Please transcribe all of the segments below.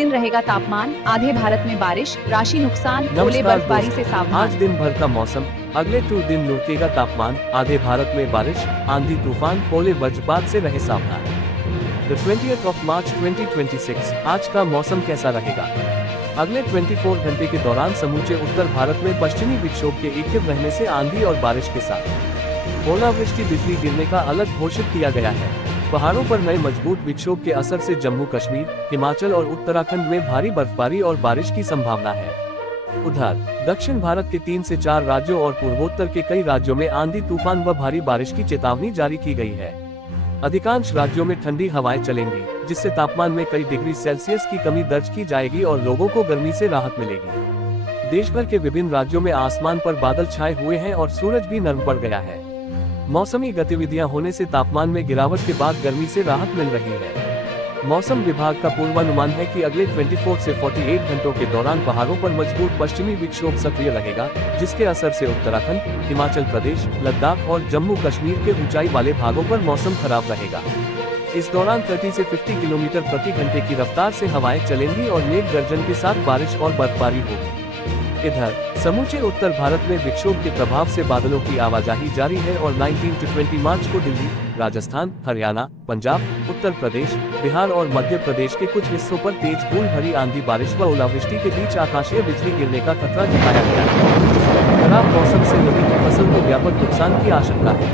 दिन रहेगा तापमान, आधे भारत में बारिश, राशि नुकसान, ओले नमस्कार बर्फबारी से दोस्तों, सावधान। आज दिन भर का मौसम। अगले 2 दिन लुढ़केगा तापमान, आधे भारत में बारिश, आंधी तूफान, ओले वज्रपात से रहे सावधान। The 20th of March 2026 आज का मौसम कैसा रहेगा? अगले 24 घंटे के दौरान समूचे उत्तर भारत में पश्चिमी विक्षोभ के एक्टिव रहने से आंधी और बारिश के साथ ओलावृष्टि, बिजली गिरने का अलर्ट घोषित किया गया है। पहाड़ों पर नए मजबूत विक्षोभ के असर से जम्मू कश्मीर, हिमाचल और उत्तराखंड में भारी बर्फबारी और बारिश की संभावना है। उधर दक्षिण भारत के 3 से 4 राज्यों और पूर्वोत्तर के कई राज्यों में आंधी तूफान व भारी बारिश की चेतावनी जारी की गई है। अधिकांश राज्यों में ठंडी हवाएं चलेंगी, जिससे तापमान में कई डिग्री सेल्सियस की कमी दर्ज की जाएगी और लोगों को गर्मी से राहत मिलेगी। देश भर के विभिन्न राज्यों में आसमान पर बादल छाए हुए हैं और सूरज भी नरम पड़ गया है। मौसमी गतिविधियां होने से तापमान में गिरावट के बाद गर्मी से राहत मिल रही है। मौसम विभाग का पूर्वानुमान है कि अगले 24 से 48 घंटों के दौरान पहाड़ों पर मजबूत पश्चिमी विक्षोभ सक्रिय रहेगा, जिसके असर से उत्तराखंड, हिमाचल प्रदेश, लद्दाख और जम्मू कश्मीर के ऊंचाई वाले भागों पर मौसम खराब रहेगा। इस दौरान 30 से 50 किलोमीटर प्रति घंटे की रफ्तार से हवाएं चलेंगी और मेघ गर्जन के साथ बारिश और बर्फबारी होगी। इधर समूचे उत्तर भारत में विक्षोभ के प्रभाव से बादलों की आवाजाही जारी है और 19 से 20 मार्च को दिल्ली, राजस्थान, हरियाणा, पंजाब, उत्तर प्रदेश, बिहार और मध्य प्रदेश के कुछ हिस्सों पर तेज धूल भरी आंधी, बारिश व ओलावृष्टि के बीच आकाशीय बिजली गिरने का खतरा जताया गया है। खराब मौसम से रबी की फसल को व्यापक नुकसान की आशंका है।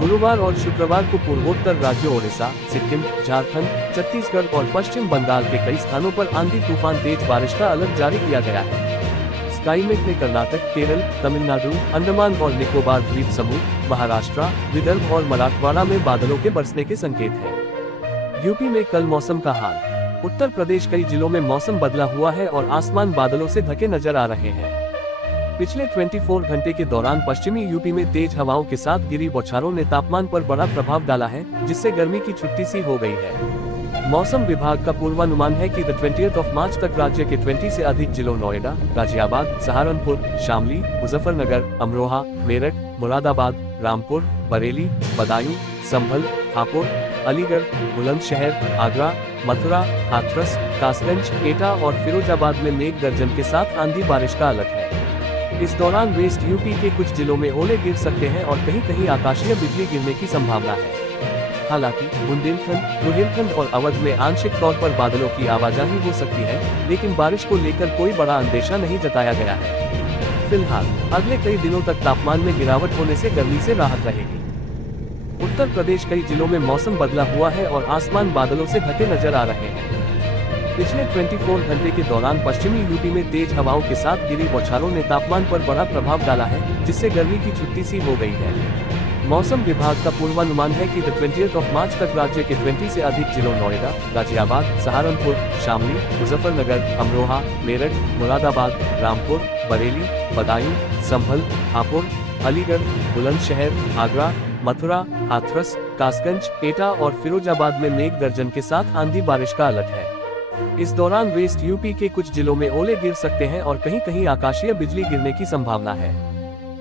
गुरुवार और शुक्रवार को पूर्वोत्तर राज्यों ओडिशा, सिक्किम, झारखंड, छत्तीसगढ़ और पश्चिम बंगाल के कई स्थानों पर आंधी तूफान, तेज बारिश का अलर्ट जारी किया गया है। स्काईमेट ने कर्नाटक, केरल, तमिलनाडु, अंडमान और निकोबार द्वीप समूह, महाराष्ट्र, विदर्भ और मराठवाड़ा में बादलों के बरसने के संकेत हैं। यूपी में कल मौसम का हाल। उत्तर प्रदेश कई जिलों में मौसम बदला हुआ है और आसमान बादलों से ढके नजर आ रहे हैं। पिछले 24 घंटे के दौरान पश्चिमी यूपी में तेज हवाओं के साथ गिरी बौछारों ने तापमान पर बड़ा प्रभाव डाला है, जिससे गर्मी की छुट्टी सी हो गई है। मौसम विभाग का पूर्वानुमान है कि 20th of मार्च तक राज्य के 20 से अधिक जिलों नोएडा, गाजियाबाद, सहारनपुर, शामली, मुजफ्फरनगर, अमरोहा, मेरठ, मुरादाबाद, रामपुर, बरेली, बदायूं, संभल, हापुड़, अलीगढ़, बुलंदशहर, आगरा, मथुरा, हाथरस, कासगंज, एटा और फिरोजाबाद में मेघ गर्जन के साथ आंधी बारिश का अलर्ट है। इस दौरान वेस्ट यूपी के कुछ जिलों में ओले गिर सकते हैं और कहीं कहीं आकाशीय बिजली गिरने की संभावना है। हालांकि बुंदेलखंड, रोहिलखंड और अवध में आंशिक तौर पर बादलों की आवाजाही हो सकती है, लेकिन बारिश को लेकर कोई बड़ा अंदेशा नहीं जताया गया है। फिलहाल अगले कई दिनों तक तापमान में गिरावट होने से गर्मी से राहत रहेगी। उत्तर प्रदेश कई जिलों में मौसम बदला हुआ है और आसमान बादलों से ढके नजर आ रहे हैं। पिछले 24 घंटे के दौरान पश्चिमी यूपी में तेज हवाओं के साथ गिरी बौछारों ने तापमान पर बड़ा प्रभाव डाला है, जिससे गर्मी की छुट्टी सी हो गई है। मौसम विभाग का पूर्वानुमान है कि 20th of मार्च तक राज्य के 20 से अधिक जिलों नोएडा, गाजियाबाद, सहारनपुर, शामली, मुजफ्फरनगर, अमरोहा, मेरठ, मुरादाबाद, रामपुर, बरेली, बदायूं, संभल, हापुड़, अलीगढ़, बुलंदशहर, आगरा, मथुरा, हाथरस, कासगंज, एटा और फिरोजाबाद में मेघ गर्जन के साथ आंधी बारिश का अलर्ट है। इस दौरान वेस्ट यूपी के कुछ जिलों में ओले गिर सकते हैं और कहीं कहीं आकाशीय बिजली गिरने की संभावना है।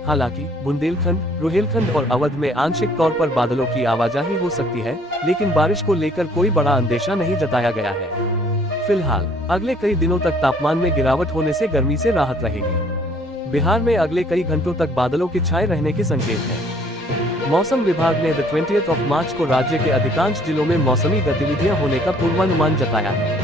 हालांकि बुंदेलखंड, रोहिलखंड और अवध में आंशिक तौर पर बादलों की आवाजाही हो सकती है, लेकिन बारिश को लेकर कोई बड़ा अंदेशा नहीं जताया गया है। फिलहाल अगले कई दिनों तक तापमान में गिरावट होने से गर्मी से राहत रहेगी। बिहार में अगले कई घंटों तक बादलों के छाए रहने के संकेत हैं। मौसम विभाग ने 20th of मार्च को राज्य के अधिकांश जिलों में मौसमी गतिविधियां होने का पूर्वानुमान जताया है।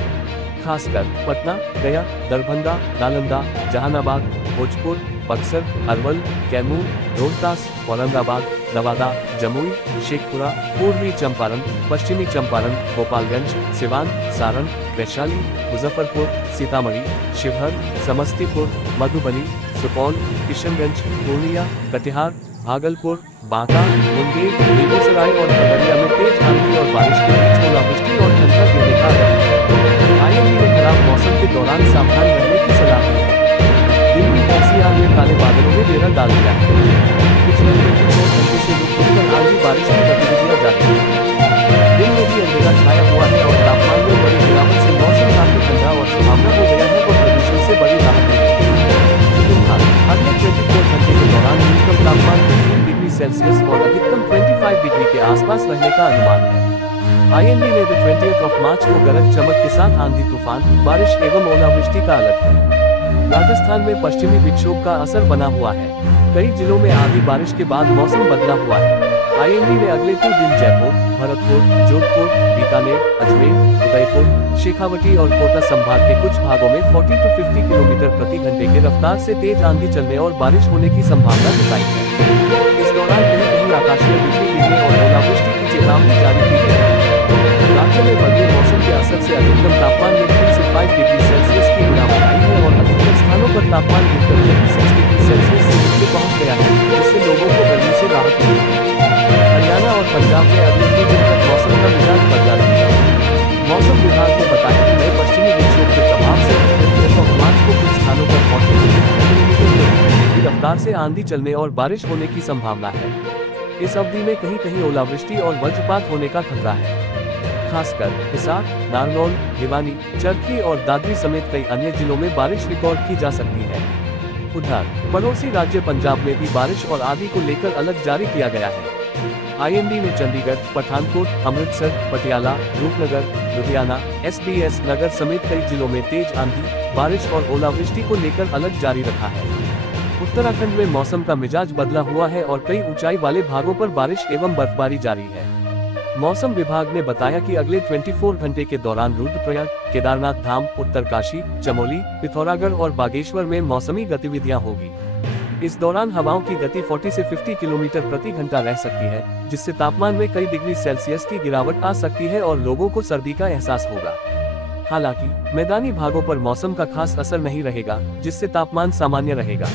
खासकर पटना, गया, दरभंगा, नालंदा, जहानाबाद, भोजपुर, बक्सर, अरवल, कैमूर, रोहतास, औरंगाबाद, नवादा, जमुई, शेखपुरा, पूर्वी चंपारण, पश्चिमी चंपारण, गोपालगंज, सिवान, सारण, वैशाली, मुजफ्फरपुर, सीतामढ़ी, शिवहर, समस्तीपुर, मधुबनी, सुपौल, किशनगंज, पूर्णिया, कटिहार, भागलपुर, बांका, मुंगेर, बेगूसराय और खगड़िया में तेज आंधी और बारिश के बीच ओलावृष्टि और ठनका गिरने का अलर्ट है। आईएमडी ने खराब मौसम के दौरान सावधान रहने की सलाह दी है। दिल्ली एनसीआर में काले बादलों ने डेरा डाल दिया है। पिछले 24 घंटे से रुक-रुक कर आंधी बारिश की गतिविधियां जारी है। दिन में भी अंधेरा छाया हुआ है और तापमान में बड़ी गिरावट से मौसम काफी ठंडा और सुहावना हो गया है और प्रदूषण से बड़ी राहत मिली है। फिलहाल अगले 24 घंटे के दौरान न्यूनतम तापमान 3 डिग्री सेल्सियस और अधिकतम 25 डिग्री के आसपास रहने का अनुमान है। IMD ने 20 मार्च को गरज चमक के साथ आंधी तूफान, बारिश एवं ओलावृष्टि का अलर्ट है। राजस्थान में पश्चिमी विक्षोभ का असर बना हुआ है। कई जिलों में आधी बारिश के बाद मौसम बदला हुआ है। IMD ने अगले 2 दिन जयपुर, भरतपुर, जोधपुर, बीकानेर, अजमेर, उदयपुर, शेखावटी और कोटा संभाग के कुछ भागों में 40 से 50 किलोमीटर प्रति घंटे के रफ्तार से तेज आंधी चलने और बारिश होने की संभावना जताई है। इस दौरान कहीं कहीं आकाशीय बिजली गिरने और ओलावृष्टि की चेतावनी जारी की गई है। राज्य में बदले मौसम के असर से अधिकतम तापमान में 3 से 5 डिग्री सेल्सियस की गिरावट आई है और अधिकतर स्थानों पर तापमान गिरकर 36 डिग्री सेल्सियस से नीचे पहुंच गया है, जिससे लोगों को गर्मी से राहत मिली है। हरियाणा और पंजाब में अगले 2 दिन तक मौसम का मिजाज बदला रहेगा। मौसम विभाग ने बताया कि नए पश्चिमी विक्षोभ के प्रभाव से 20 मार्च को कुछ स्थानों पर 40 से 50 किलोमीटर प्रति घंटे की रफ्तार से आंधी चलने और बारिश होने की संभावना है। इस अवधि में कहीं कहीं ओलावृष्टि और वज्रपात होने का खतरा है। खासकर हिसार, नारनौल, भिवानी, चरखी और दादरी समेत कई अन्य जिलों में बारिश रिकॉर्ड की जा सकती है। उधर पड़ोसी राज्य पंजाब में भी बारिश और आंधी को लेकर अलर्ट जारी किया गया है। IMD ने चंडीगढ़, पठानकोट, अमृतसर, पटियाला, रूपनगर, लुधियाना, SBS नगर समेत कई जिलों में तेज आंधी, बारिश और ओलावृष्टि को लेकर अलर्ट जारी रखा है। उत्तराखंड में मौसम का मिजाज बदला हुआ है और कई ऊंचाई वाले भागों पर बारिश एवं बर्फबारी जारी है। मौसम विभाग ने बताया कि अगले 24 घंटे के दौरान रुद्रप्रयाग, केदारनाथ धाम, उत्तरकाशी, चमोली, पिथौरागढ़ और बागेश्वर में मौसमी गतिविधियां होगी। इस दौरान हवाओं की गति 40 से 50 किलोमीटर प्रति घंटा रह सकती है, जिससे तापमान में कई डिग्री सेल्सियस की गिरावट आ सकती है और लोगों को सर्दी का एहसास होगा। हालांकि मैदानी भागों पर मौसम का खास असर नहीं रहेगा, जिससे तापमान सामान्य रहेगा।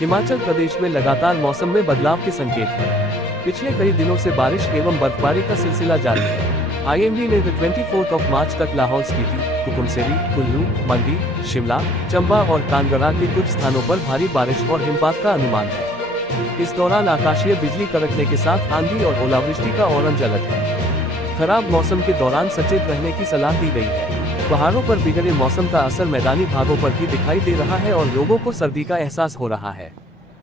हिमाचल प्रदेश में लगातार मौसम में बदलाव के संकेत हैं। पिछले कई दिनों से बारिश एवं बर्फबारी का सिलसिला जारी है। IMD ने 24 मार्च तक लाहौल स्पीति, कुकुमसेरी, कुल्लू, मंडी, शिमला, चंबा और कांगड़ा के कुछ स्थानों पर भारी बारिश और हिमपात का अनुमान है। इस दौरान आकाशीय बिजली कड़कने के साथ आंधी और ओलावृष्टि का ऑरेंज अलर्ट है। खराब मौसम के दौरान सचेत रहने की सलाह दी गई है। पहाड़ों पर बिगड़े मौसम का असर मैदानी भागों पर भी दिखाई दे रहा है और लोगों को सर्दी का एहसास हो रहा है।